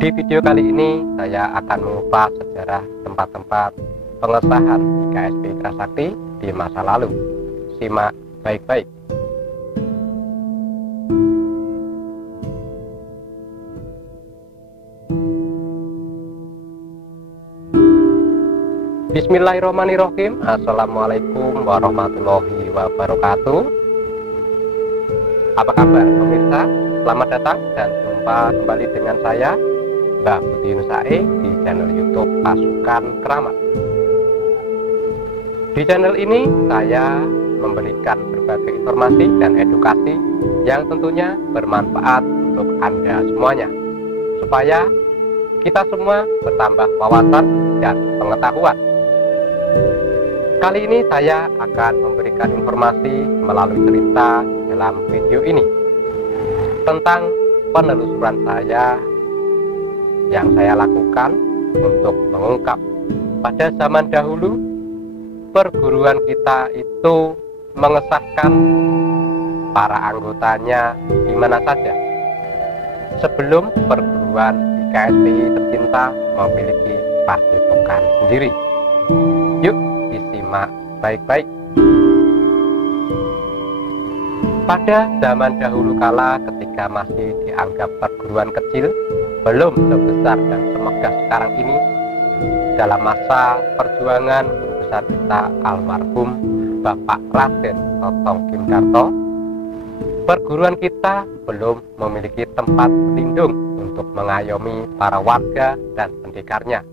Di video kali ini saya akan mengupas sejarah tempat-tempat pengesahan IKSP Prasakti di masa lalu. Simak baik-baik. Bismillahirrahmanirrahim. Assalamualaikum warahmatullahi wabarakatuh. Apa kabar pemirsa? Selamat datang dan jumpa kembali dengan saya, Mbak Budi Nusae, di channel YouTube Pasukan Keramat. Di channel ini saya memberikan berbagai informasi dan edukasi yang tentunya bermanfaat untuk Anda semuanya, supaya kita semua bertambah wawasan dan pengetahuan. Kali ini saya akan memberikan informasi melalui cerita dalam video ini tentang penelusuran saya yang saya lakukan untuk mengungkap pada zaman dahulu perguruan kita itu mengesahkan para anggotanya di mana saja sebelum perguruan IKSPI tercinta memiliki padepokan sendiri. Yuk disimak baik-baik. Pada zaman dahulu kala, ketika masih dianggap perguruan kecil, belum sebesar dan semegah sekarang ini, dalam masa perjuangan guru besar kita almarhum Bapak Raden Totong Kim Darto, perguruan kita belum memiliki tempat berlindung untuk mengayomi para warga dan pendekarnya.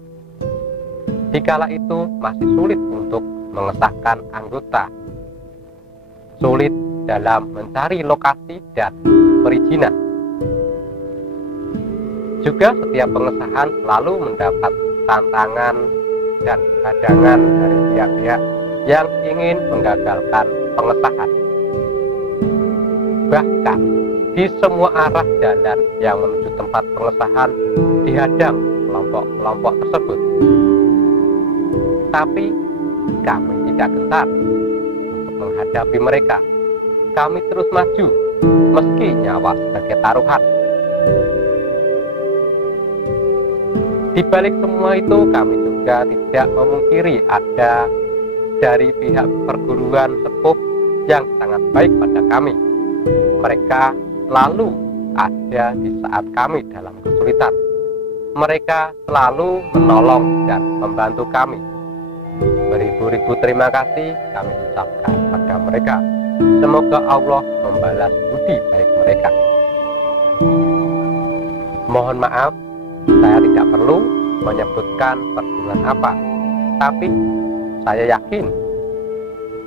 Dikala itu masih sulit untuk mengesahkan anggota, sulit dalam mencari lokasi dan perizinan. Juga setiap pengesahan selalu mendapat tantangan dan hadangan dari pihak-pihak yang ingin menggagalkan pengesahan. Bahkan di semua arah jalan yang menuju tempat pengesahan dihadang kelompok-kelompok tersebut. Tapi kami tidak gentar untuk menghadapi mereka. Kami terus maju meski nyawa sebagai taruhan. Di balik semua itu, kami juga tidak memungkiri ada dari pihak perguruan sepuh yang sangat baik pada kami. Mereka selalu ada di saat kami dalam kesulitan. Mereka selalu menolong dan membantu kami. Beribu-ribu terima kasih kami ucapkan pada mereka. Semoga Allah membalas budi baik mereka. Mohon maaf, saya tidak perlu menyebutkan perguruan apa, tapi saya yakin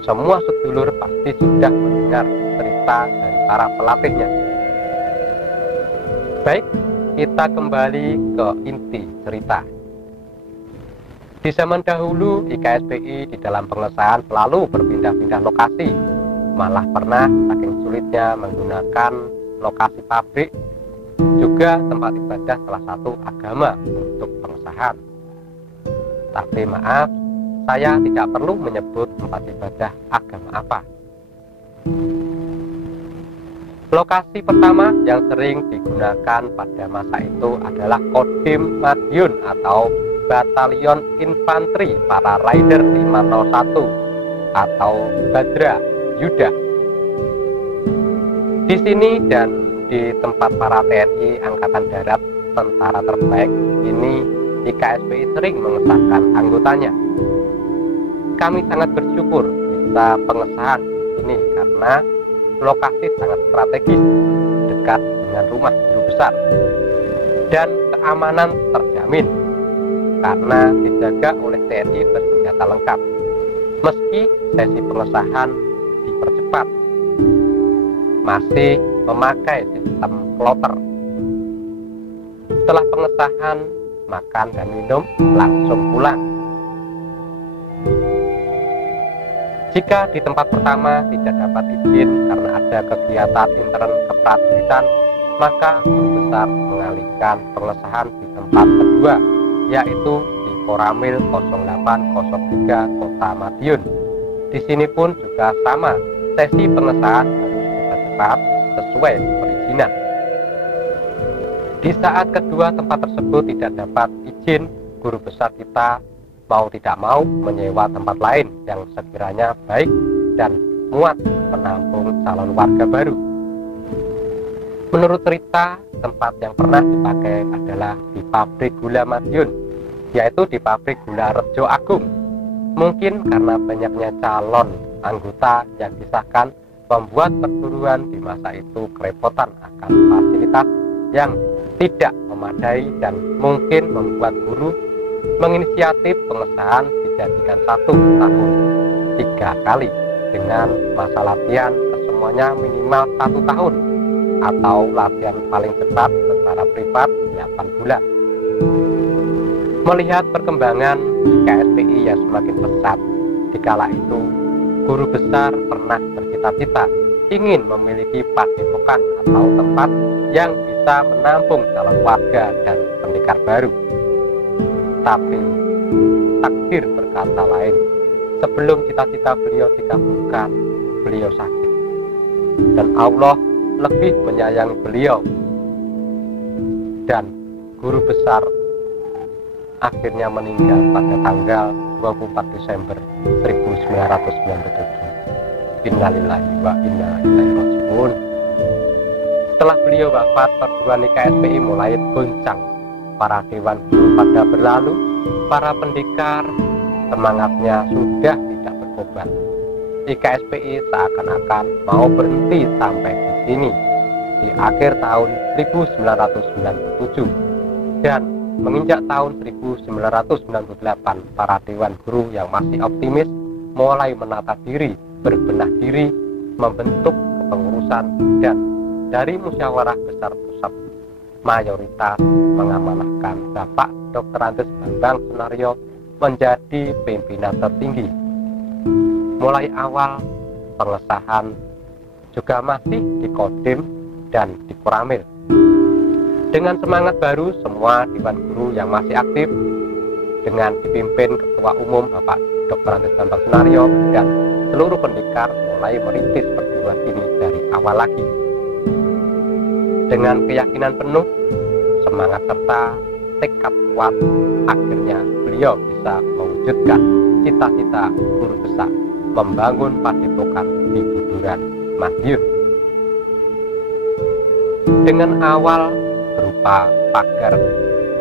semua sedulur pasti sudah mendengar cerita dari para pelatihnya. Baik, kita kembali ke inti cerita. Di zaman dahulu, IKSPI di dalam pengesahan selalu berpindah-pindah lokasi. Malah pernah saking sulitnya menggunakan lokasi pabrik, juga tempat ibadah salah satu agama untuk pengesahan. Tapi maaf, saya tidak perlu menyebut tempat ibadah agama apa. Lokasi pertama yang sering digunakan pada masa itu adalah Kodim Madiun atau Batalion Infanteri Para Rider 501 atau Badra Yuda. Di sini dan di tempat para TNI Angkatan Darat tentara terbaik ini, IKSPI sering mengesahkan anggotanya. Kami sangat bersyukur bisa pengesahan di sini karena lokasi sangat strategis, dekat dengan rumah guru besar, dan keamanan terjamin karena dijaga oleh TNI bersenjata lengkap. Meski sesi pengesahan dipercepat, masih memakai sistem kloter. Setelah pengesahan, makan dan minum, langsung pulang. Jika di tempat pertama tidak dapat izin karena ada kegiatan intern keprajuritan, maka guru besar mengalihkan pengesahan di tempat kedua, yaitu di Koramil 0803 Kota Madiun. Di sini pun juga sama, sesi pengesahan harus dipercepat sesuai perizinan. Di saat kedua tempat tersebut tidak dapat izin, guru besar kita mau tidak mau menyewa tempat lain yang sekiranya baik dan muat menampung calon warga baru. Menurut cerita, tempat yang pernah dipakai adalah di pabrik gula Madiun, yaitu di pabrik gula Rejo Agung. Mungkin karena banyaknya calon anggota yang disahkan, membuat perguruan di masa itu kerepotan akan fasilitas yang tidak memadai dan mungkin membuat guru menginisiatif pengesahan dijadikan 1 tahun 3 kali dengan masa latihan kesemuanya minimal 1 tahun atau latihan paling cepat secara privat 8 bulan. Melihat perkembangan di KSPI yang semakin pesat di kala itu, guru besar pernah bercita-cita ingin memiliki padepokan atau tempat yang bisa menampung calon warga dan pendekar baru. Tapi takdir berkata lain. Sebelum cita-cita beliau dikabulkan, beliau sakit, dan Allah lebih menyayangi beliau, dan guru besar akhirnya meninggal pada tanggal 24 Desember 1997. Innalillahi wa inna ilaihi raji'un. Setelah beliau wafat, perguruan KSPI mulai goncang. Para dewan guru pada berlalu, para pendekar semangatnya sudah tidak berkobar. IKSPI seakan-akan mau berhenti sampai di sini di akhir tahun 1997, dan menginjak tahun 1998 para dewan guru yang masih optimis mulai menata diri, berbenah diri, membentuk kepengurusan, dan dari musyawarah besar pusat mayoritas mengamanahkan Bapak Dr. Andes Bambang Sunaryo menjadi pimpinan tertinggi. Mulai awal pengesahan juga masih di Kodim dan di Koramil. Dengan semangat baru, semua dewan guru yang masih aktif dengan dipimpin Ketua Umum Bapak Dr. Andes Bambang Sunaryo dan seluruh pendekar mulai merintis perguruan ini dari awal lagi. Dengan keyakinan penuh, semangat serta tekad kuat, akhirnya beliau bisa mewujudkan cita-cita guru besar membangun padepokan di Buduran Madiun. Dengan awal berupa pagar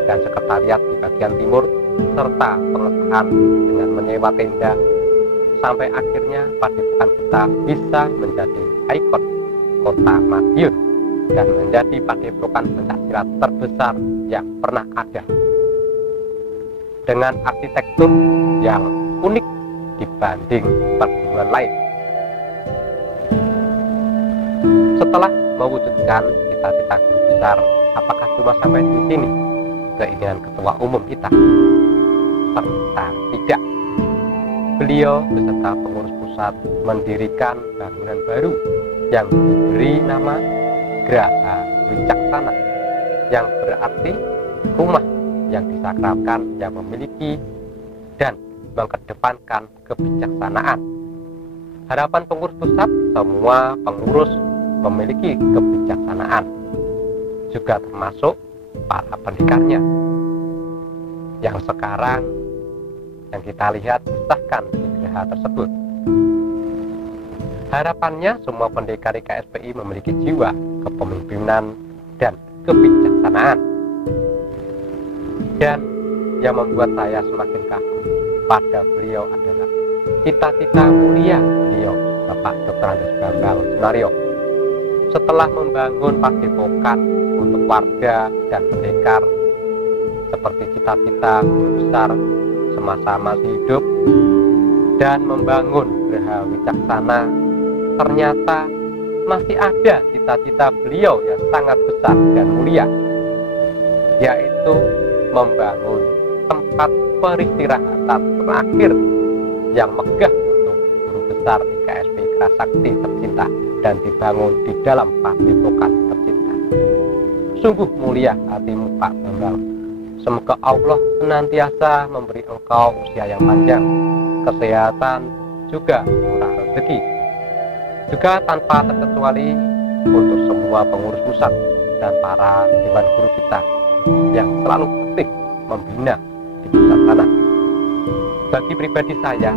dan sekretariat di bagian timur serta pengesahan dengan menyewa tenda, sampai akhirnya padepokan kita bisa menjadi ikon kota Madiun dan menjadi padepokan pencaksilat terbesar yang pernah ada, dengan arsitektur yang unik dibanding perguruan lain. Setelah mewujudkan cita-cita guru besar, apakah cuma sampai di sini keinginan Ketua Umum kita? Ternyata tidak. Beliau beserta pengurus pusat mendirikan bangunan baru yang diberi nama Geraha Wicaksana, yang berarti rumah yang disakralkan, yang memiliki dan mengedepankan kebijaksanaan. Harapan pengurus pusat, semua pengurus memiliki kebijaksanaan, juga termasuk para pendekarnya yang sekarang yang kita lihat disahkan di geraha tersebut. Harapannya semua pendekar KSPI memiliki jiwa kepemimpinan dan kebijaksanaan. Dan yang membuat saya semakin kagum pada beliau adalah cita-cita mulia beliau, Bapak Dr. Andes Bambang Sunaryo. Setelah membangun padepokan untuk warga dan pendekar seperti cita-cita guru besar semasa masih hidup dan membangun Geraha Wicaksana, ternyata masih ada cita-cita beliau yang sangat besar dan mulia, yaitu membangun tempat peristirahatan terakhir yang megah untuk guru besar IKSP Kerasakti tercinta dan dibangun di dalam padepokan tercinta. Sungguh mulia hatimu, Pak Bambang. Semoga Allah senantiasa memberi engkau usia yang panjang, kesehatan, juga murah rezeki. Juga tanpa terkecuali untuk semua pengurus pusat dan para dewan guru kita yang selalu aktif membina di pusat sana. Bagi pribadi saya,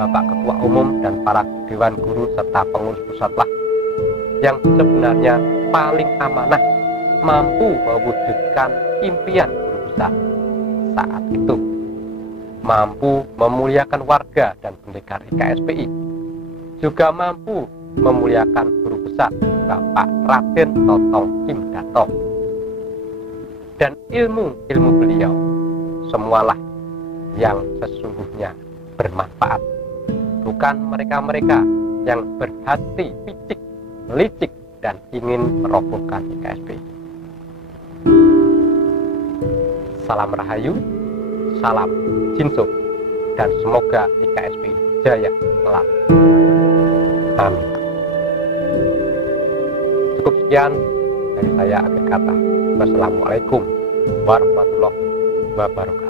Bapak Ketua Umum dan para dewan guru serta pengurus pusatlah yang sebenarnya paling amanah mampu mewujudkan impian guru besar saat itu, mampu memuliakan warga dan pendekar IKSPI, juga mampu memuliakan guru besar Bapak Raden Totong Kim Dato. Dan ilmu-ilmu beliau semualah yang sesungguhnya bermanfaat, bukan mereka-mereka yang berhati picik, licik, dan ingin merobohkan IKSPI. Salam Rahayu, salam Jinsuk, dan semoga IKSPI jaya selalu. Amin. Cukup sekian dari saya, akhir kata. Wassalamualaikum warahmatullahi wabarakatuh.